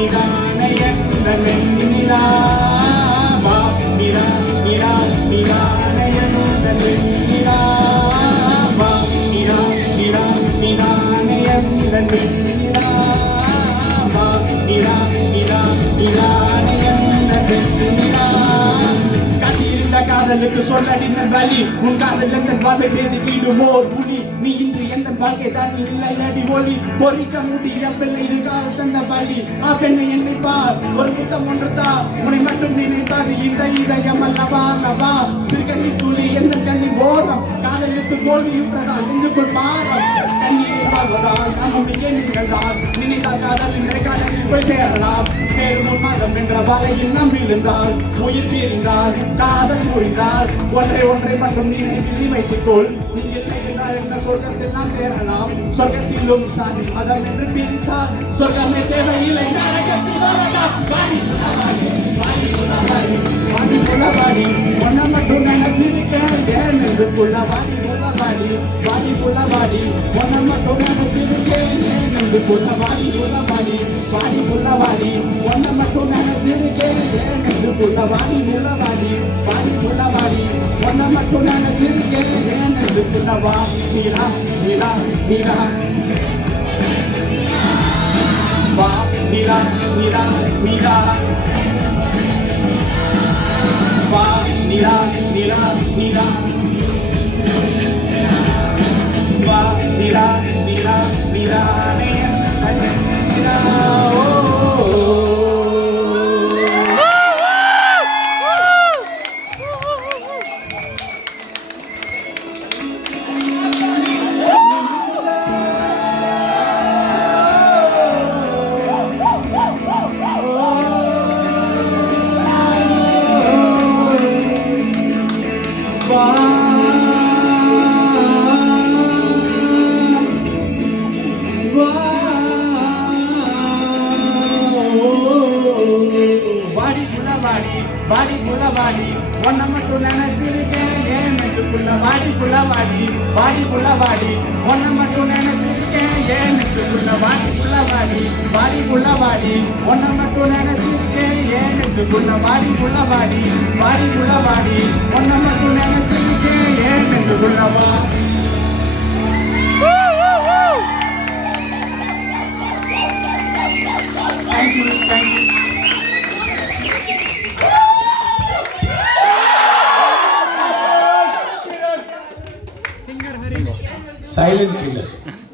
நிலான எந்த வெண்ணிலா வா நிலா நிலா நிலான எந்த வெண்ணிலா வா நிலா நிலா நிலான எந்த வெண்ணிலா வா நிலா நிலா நிலான எந்த வெண்ணிலா காதலுக்கு சொல்லடின வலி உன் காதல் எந்த வாழ்வை செய்து கீடுமோர் புலி நீ இன்று எந்த வாழ்க்கை தான் நீ இல்லை அடி ஒளி பொறிக்க முடிய பிள்ளை இது கால தந்த வலி பெண்ணை என்னை பார் ஒரு முத்தம் ஒன்று தான் உன்னை மட்டும் நினைத்தாது இந்த இதயம் அல்லவா அல்லவா சிறுகண்ணி துளி எந்த கண்ணி போதம் காதலுக்கு தோல்வியுற்றதால் நெஞ்சுக்குள் பாரம் கண்ணீரை வாழ்வதால் நம்பிக்கை நின்றதால் நினைத்தால் காதல் என்ற காதலில் போய் சேரலாம் சேரும் மாதம் என்ற வலையில் நம் விழுந்தால் உயிர் பிரிந்தால் காதல் முறிந்தால் ஒன்றை ஒன்றை மட்டும் நினைவில் வைத்துக்கொள் நீங்கள் என்றால் என்ன சொர்க்கத்தில் நாம் சேரலாம் சொர்க்கத்திலும் சாதி மதம் என்று பிரித்தால் சொர்க்கமே தேவையில்லை நரகத்தில் வரலாம் வாடி ஒன்ன மட்டும் நினைச்சிருக்கேன் ஏன் என்று வாடி ஒன்ன மட்டும் நினைச்சிருக்கேன் ஏன் என்று வாடி ஒன்ன மட்டும் நினைச்சிருக்கேன் ஏன் என்று வாடி ஒன்ன மட்டும் நினைச்சிருக்கேன் ஏன் என்று வா நீலா நீலா நீலா வா நீலா நீலா நீலா வா நீலா நீலா நீலா வா நீலா நீலா நீலா நீலா வாடி புள்ள வாடி ஒன்ன மட்டும் நினைச்சிருக்கேன் ஏன் நெஞ்சுக்குள்ள வாடி புள்ள வாடி ஒன்ன மட்டும் நினைச்சிருக்கேன் ஏன் நெஞ்சுக்குள்ள வாடி புள்ள வாடி ஒன்ன மட்டும் நினைச்சிருக்கேன் ஏன் நெஞ்சுக்குள்ள வாடி புள்ள வாடி ஒன்ன மட்டும் நினைச்சிருக்கேன் ஏன் நெஞ்சுக்குள்ள வா Thank you. Silent killer.